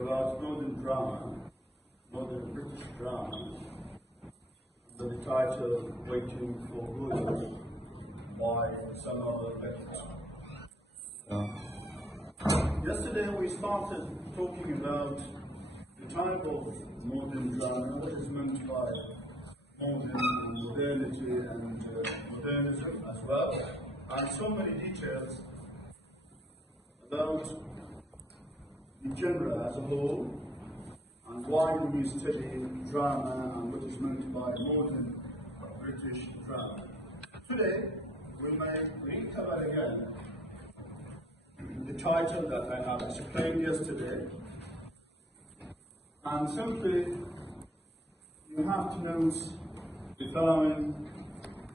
about modern drama, modern British drama, under the title Waiting for Good by some other critics. Yesterday we started talking about the type of modern drama, what is meant by modernity and modernism as well, and so many details about the genre as a whole, and why do we study drama and what is meant by modern British drama. Today, we may recover again the title that I have explained yesterday, and simply you have to note the following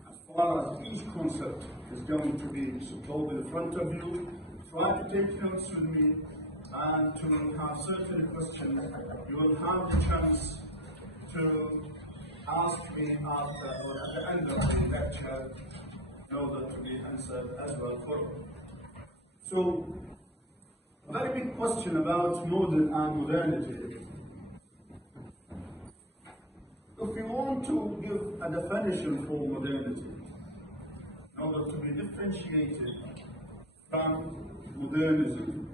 as far as each concept is going to be told in front of you. Try to take notes with me, and to have certain questions you will have the chance to ask me after or at the end of the lecture in order to be answered as well for you. So, a very big question about modern and modernity. If you want to give a definition for modernity, in order to be differentiated from modernism,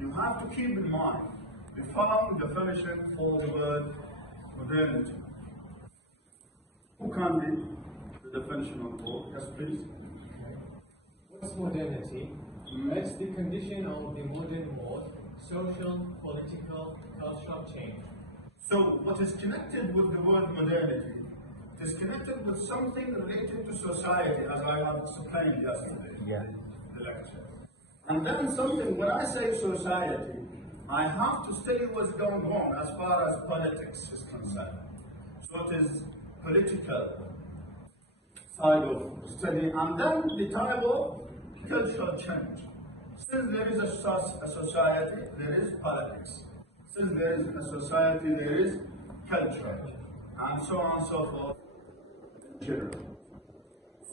you have to keep in mind the following definition for the word modernity. Who can be the definition on the board? Yes, please. What's modernity? It's the condition of the modern world, social, political, cultural change. So, what is connected with the word modernity? It is connected with something related to society, as I have explained yesterday in the lecture. And then something, when I say society, I have to study what's going on as far as politics is concerned. So it is political side of study, and then the type of cultural change. Since there is a society, there is politics. Since there is a society, there is culture, and so on and so forth in general.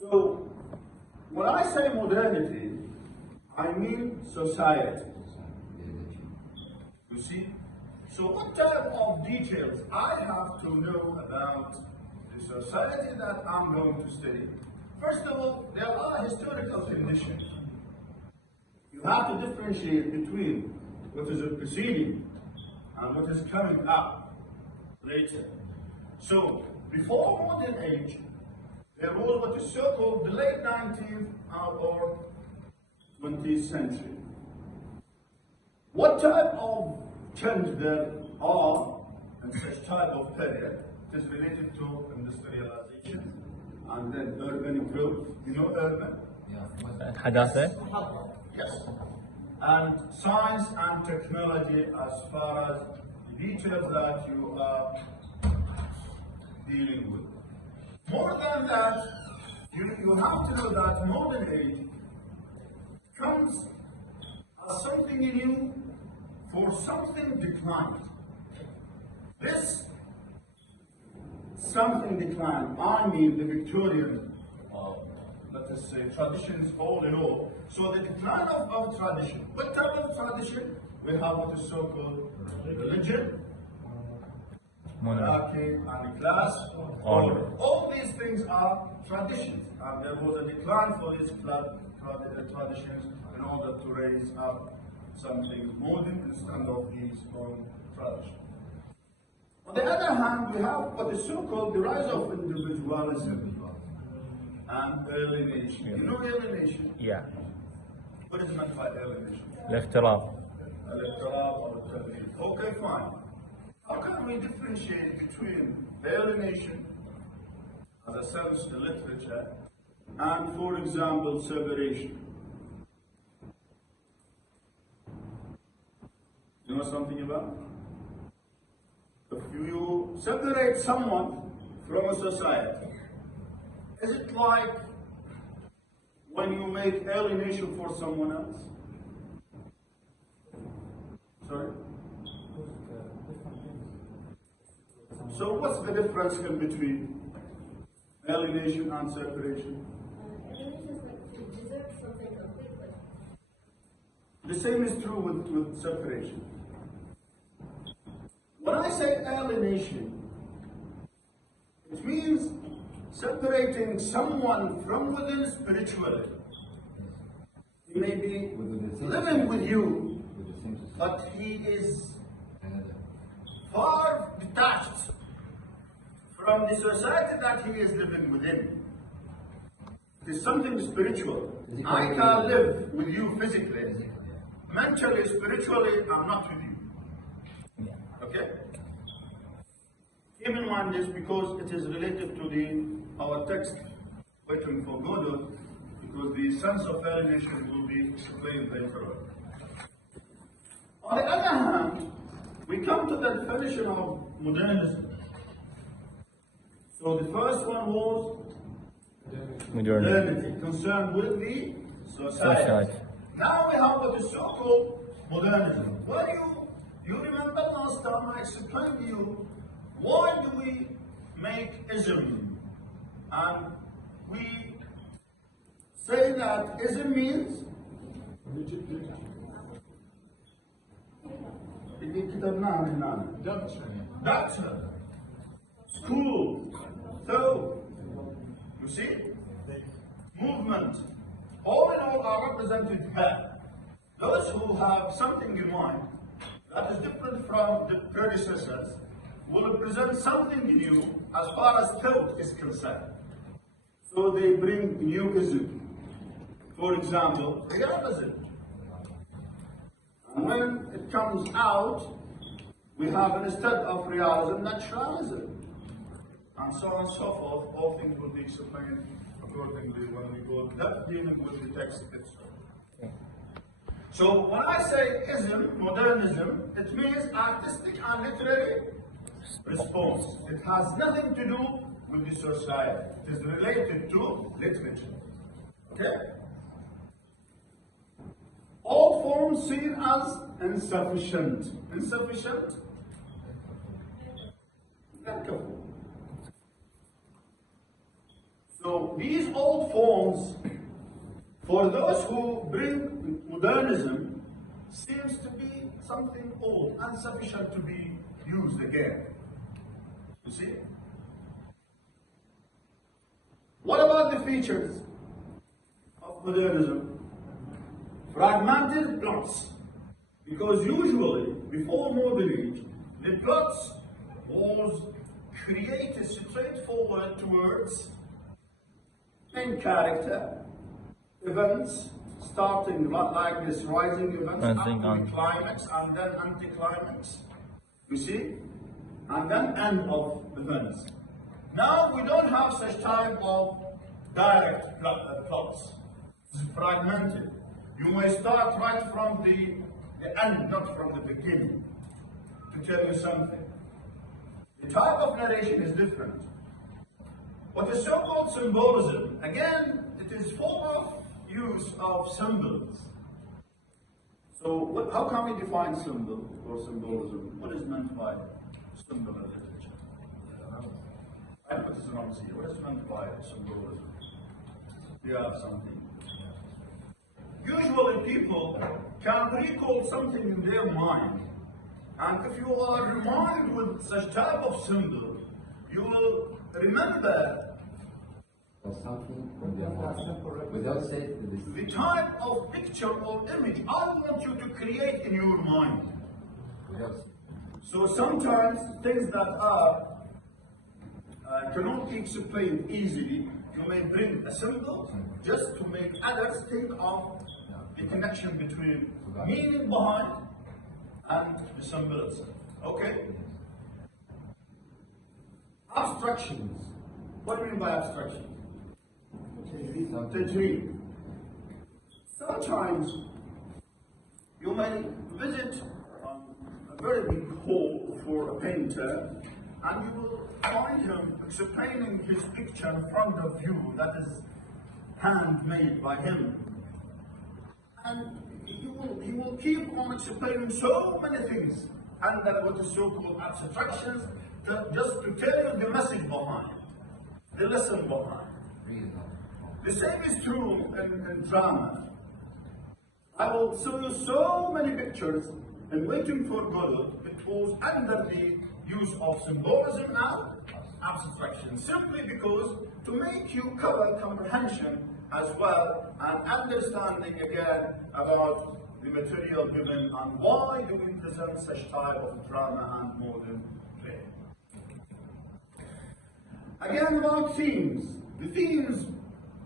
So, when I say modernity, I mean society. You see? So what type of details I have to know about the society that I'm going to study? First of all, there are historical conditions. You have to differentiate between what is preceding and what is coming up later. So, before modern age, there was what is so-called the late 19th or 20th century. What type of change there are in such type of period is related to industrialization and then urban growth. You know urban? الحداثة. Yes. And science and technology as far as the details that you are dealing with. More than that, you have to know that modern age comes as something new for something declined. This something declined, I mean the Victorian, let us say, traditions all in all. So the decline of tradition. What type of tradition? We have what is so-called religion, monarchy, and class order. All these things are traditions, and there was a decline for these traditions in order to raise up something modern instead of these own traditions. On the other hand, we have what is so-called the rise of individualism and alienation. You know alienation? Yeah. What is meant by alienation? الاغتراب. Electoral or television. Okay, fine. How can we differentiate between alienation as a sense in literature and, for example, separation? You know something about it? If you separate someone from a society, is it like when you make alienation for someone else? Sorry? So what's the difference in between alienation and separation? Alienation is like to desert something completely. The same is true with separation. When I say alienation, it means separating someone from within spiritually. He may be living with you, but he is far detached from the society that he is living within. It is something spiritual. I can live with you physically. Mentally, spiritually, I'm not with you. Okay? Keep in mind this because it is related to our text, waiting for Godot, because the sense of alienation will be explained later on. On the other hand, we come to the definition of modernism. So the first one was modernity, concerned with the society. Now we have what is so-called modernism. Well, you remember last time I explained to you why do we make ism, and we say that ism means doctrine, school, thought. You see, movement. All in all are represented here. Those who have something in mind that is different from the predecessors will present something new as far as thought is concerned. So they bring new ism. For example, realism. And when it comes out, we have instead of realism, naturalism. And so on and so forth. All things will be explained accordingly when we go that dealing with the text itself. So when I say ism, modernism, it means artistic and literary response. It has nothing to do with the society. It is related to literature. Okay? All forms seen as insufficient. Insufficient? So these old forms, for those who bring modernism, seems to be something old, insufficient to be used again. You see? What about the features of modernism? Fragmented plots. Because usually, before modern age, the plots was created straightforward towards main character, events, starting like this, rising events, up to the climax, and then anticlimax. You see? And then end of events. Now we don't have such type of direct plots. It's fragmented. You may start right from the end, not from the beginning, to tell you something. The type of narration is different. What is so-called symbolism, again, it is full of use of symbols. So how can we define symbol or symbolism? What is meant by symbol in literature? I put this on here. What is meant by symbolism? Do you have something? Usually people can recall something in their mind, and if you are reminded with such type of symbol, you will remember something from their mind without saying the type of picture or image I want you to create in your mind. So sometimes things that are cannot be explained easily, you may bring a symbol just to make others think of the connection between meaning behind and the symbol itself. Okay? Abstractions. What do you mean by abstraction? Tajreed. Sometimes you may visit a very big hall for a painter, and you will find him explaining his picture in front of you that is handmade by him. And he will keep on explaining so many things under what is so-called abstractions, just to tell you the message behind, the lesson behind. The same is true in drama. I will show you so many pictures in Waiting for Godot, it was under the use of symbolism and abstraction, simply because to make you cover comprehension as well and understanding again about the material given and why do we present such type of drama and modern play. Again, about themes. The themes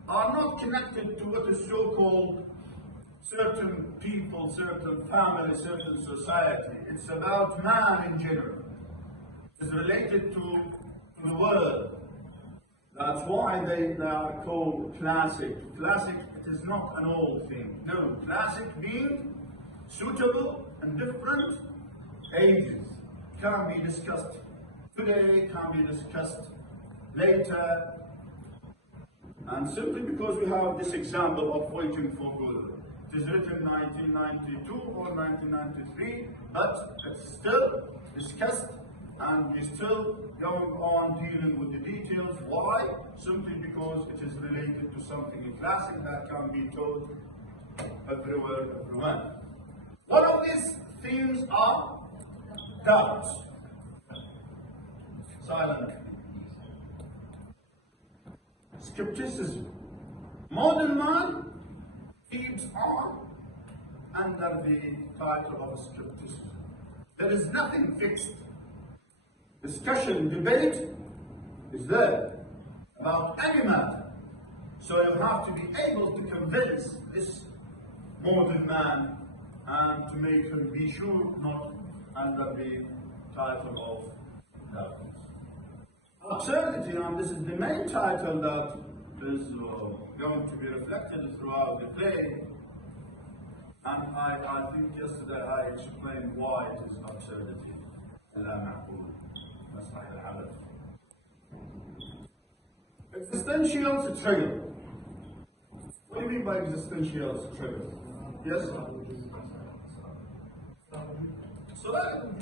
are not connected to what is so-called certain people, certain family, certain society. It's about man in general. It's related to the world. That's why they are called classic. Classic, it is not an old thing. No, classic being suitable and different ages. Can be discussed today, can be discussed later. And simply because we have this example of Waiting for Godot. It is written 1992 or 1993, but it's still discussed and we're still going on dealing with the details. Why? Simply because it is related to something classic that can be taught everywhere, everywhere. One of these themes are doubt, silent, skepticism. Modern man feeds on under the title of skepticism. There is nothing fixed. Discussion, debate is there about any matter. So you have to be able to convince this modern man and to make him be sure not under the title of doubt. Absurdity, and this is the main title that is going to be reflected throughout the play. And I think yesterday I explained why it is absurdity. المسرح الحدث. Existential struggle. What do you mean by existential struggle? Yes? So that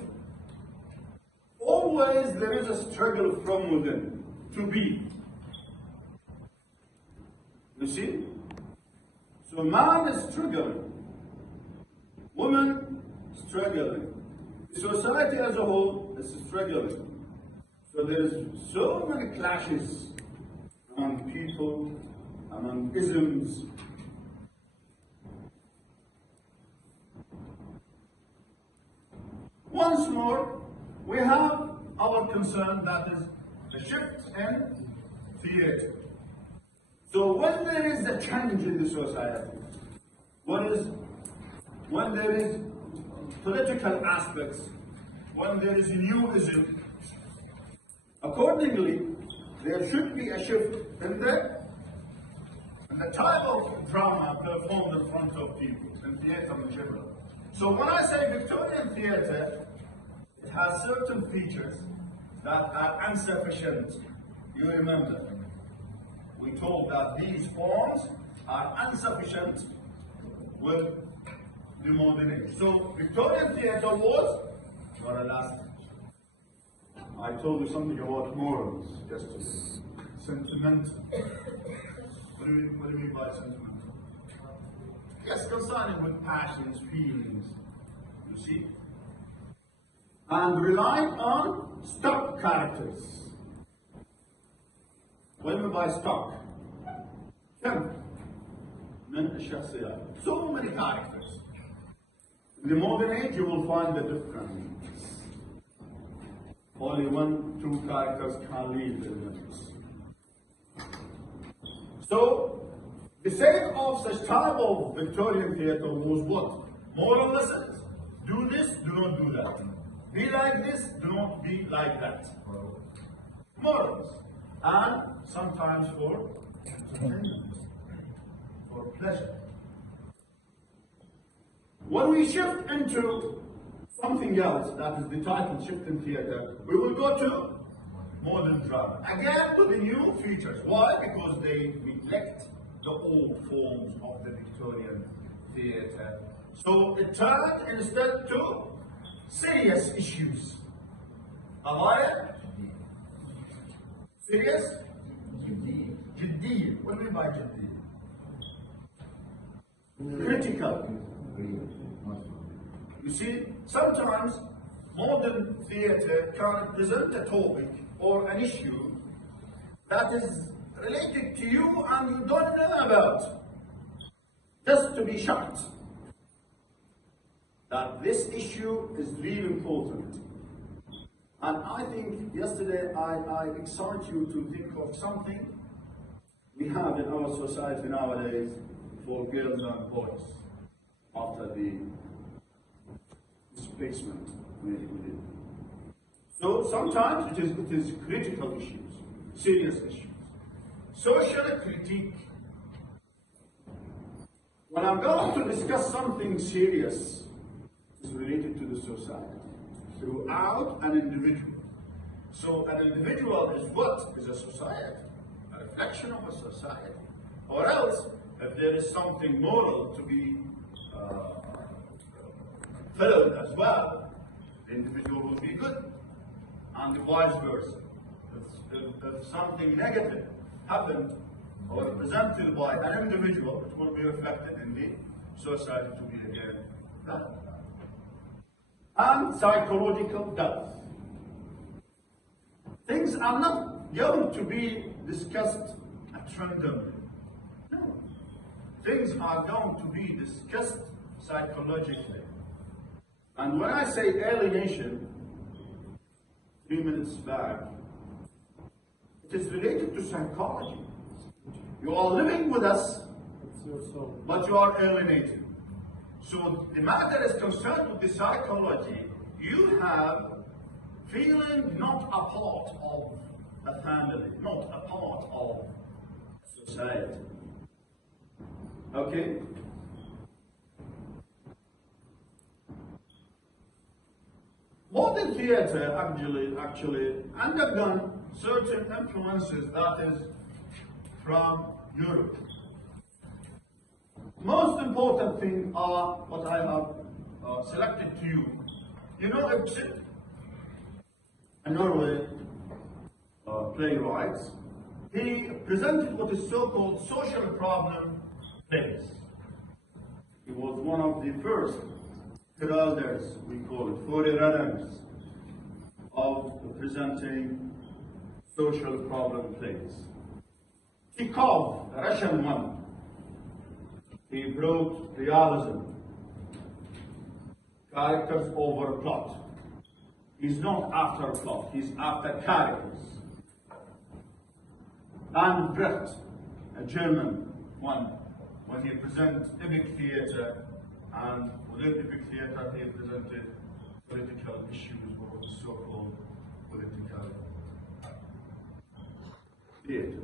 always there is a struggle from within to be. You see? So man is struggling, woman struggling, society as a whole is struggling. So there's so many clashes among people, among isms. Once more, we have our concern, that is the shift in theatre. So when there is a change in the society, when there is political aspects, when there is a newism, accordingly, there should be a shift in the type of drama performed in front of people, in theatre in general. So when I say Victorian theatre, it has certain features that are insufficient. You remember, we told that these forms are insufficient with the modern age. So Victorian theatre was more elastic. I told you something about morals yesterday. Sentimental. What do you mean by sentimental? Yes, concerning with passions, feelings, you see? And relying on stock characters. What do you mean by stock? So many characters. In the modern age, you will find the difference. Only 1-2 characters can lead the events. So, the sake of such type of Victorian theatre was what? Moral lessons. Do this, do not do that. Be like this, do not be like that. Morals. And sometimes for entertainment, for pleasure. When we shift into something else, that is the title shift in theatre, we will go to modern drama. Again with the new features. Why? Because they neglect the old forms of the Victorian theatre. So it turned instead to serious issues. قضايا serious جدية. What do we mean by جدية? Critical. You see, sometimes modern theatre can present a topic or an issue that is related to you and you don't know about, just to be shocked that this issue is really important. And I think yesterday I exhort you to think of something we have in our society nowadays for girls and boys after the displacement. So sometimes it is critical issues, serious issues. Social critique. When I'm going to discuss something serious, it's related to the society, throughout an individual. So an individual is what? Is a society, a reflection of a society. Or else, if there is something moral to be followed as well, the individual will be good, and vice versa. If something negative happened or presented by an individual, it will be reflected in the society to be again bad. And psychological depth. Things are not going to be discussed at random. No. Things are going to be discussed psychologically. And when I say alienation, 3 minutes back, it is related to psychology. You are living with us, but you are alienated. So the matter is concerned with the psychology. You have feeling not a part of a family, not a part of society. Okay? Modern theatre actually undergone certain influences, that is, from Europe. Most important thing are what I have selected to you. You know, Ibsen, a Norway playwright, he presented what is so-called social problem plays. He was one of the first heralders, we call it, forerunners of presenting social problem plays. Chekhov, the Russian one, he brought realism, characters over plot. He's not after plot, he's after characters. And Brecht, a German one, when he presented epic theatre, and within epic theatre he presented political issues, or so-called political theatre.